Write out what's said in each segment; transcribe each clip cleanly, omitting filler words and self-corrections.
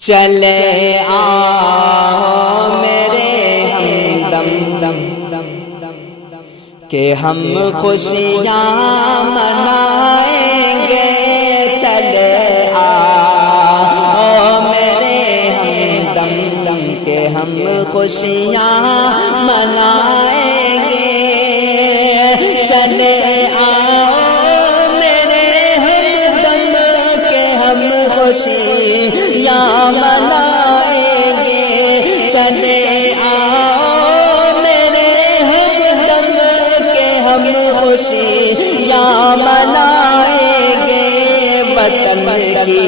چلے آؤ میرے ہمدم کہ ہم خوشیاں منائیں گے، چلے آؤ میرے ہمدم کہ ہم خوشیاں منائیں گے، چلے آؤ میرے ہمدم کہ ہم خوشیاں منائیں گے، چلے آؤ میرے ہمدم کہ ہم خوشیاں منائیں گے، وطن کی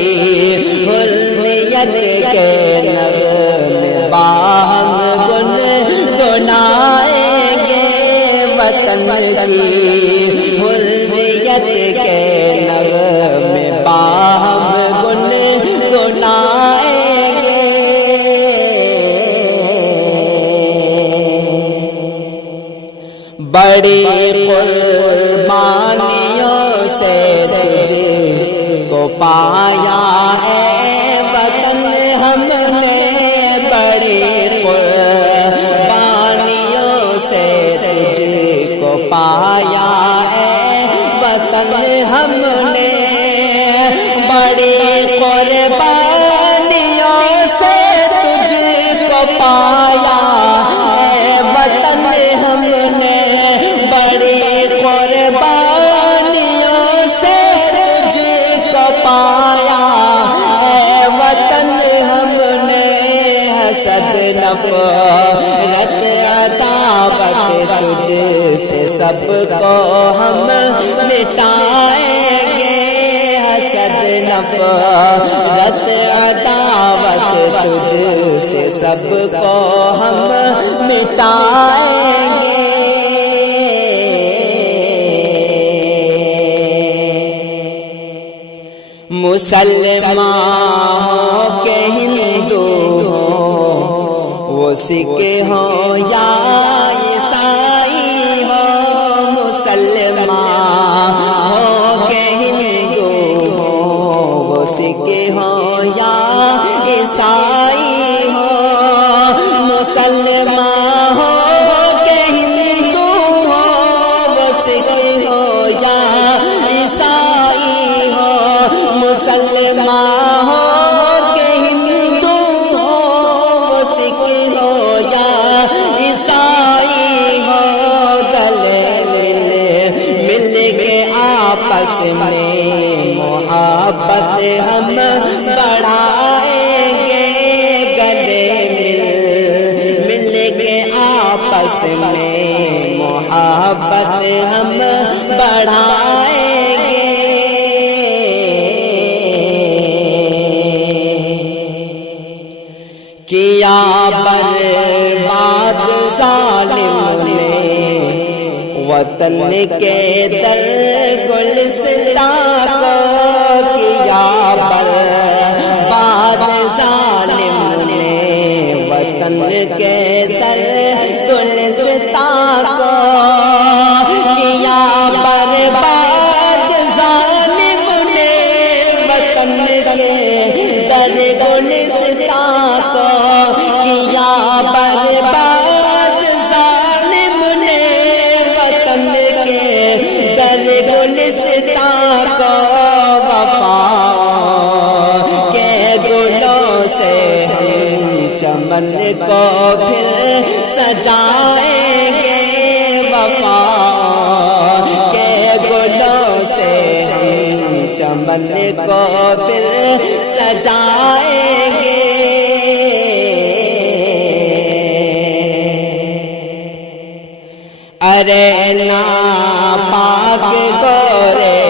حریت کے نغمے باہم گنگنائیں گے، وطن کی حریت کے نغمے باہم گنگنائیں گے، بڑی قربانیوں سے تجھ کو پایا اے وطن ہم نے، بڑی قربانیوں سے تجھ کو پایا اے وطن ہم نے، بڑی قربانیوں سے تجھ کو پایا اے وطن ہم نے، بڑی قربانیوں سے تجھ کو پایا اے وطن ہم نے، حسد نفرت عداوت تجھ سے سب کو ہم مٹائیں گے، حسد نفرت عداوت تجھ سے سب کو ہم مٹائیں گے، مسلمان ہو کہ ہندو ہو، وہ سکھ ہو یا عیسائی ہو، مسلمان ہو کہ ہندو ہو، وہ سکھ ہو یا عیسائی ہو، مسلمان ہو کہ ہندو ہو، وہ سکھ ہو یا عیسائی ہو، مسلمان ہو کہ ہندو ہو، وہ سکھ ہو یا عیسائی ہو، گلے مل کے آپس میں محبت ہم بڑھائیں گے، گلے مل کے آپس میں محبت ہم بڑھائیں گے، کیا برباد ظالم نے وطن کے در گلستان کو، کیا برباد ظالم نے وطن کے در گلستان کو، کیا برباد ظالم نے وطن کے در گلستان کو، کیا برباد ظالم نے وطن کے در گلستان کو، وفا کے گلوں سے ہم چمن کو پھر سجائیں گے، وفا کے گلوں سے ہم چمن کو پھر سجائیں گے، ارے ناپاک گورے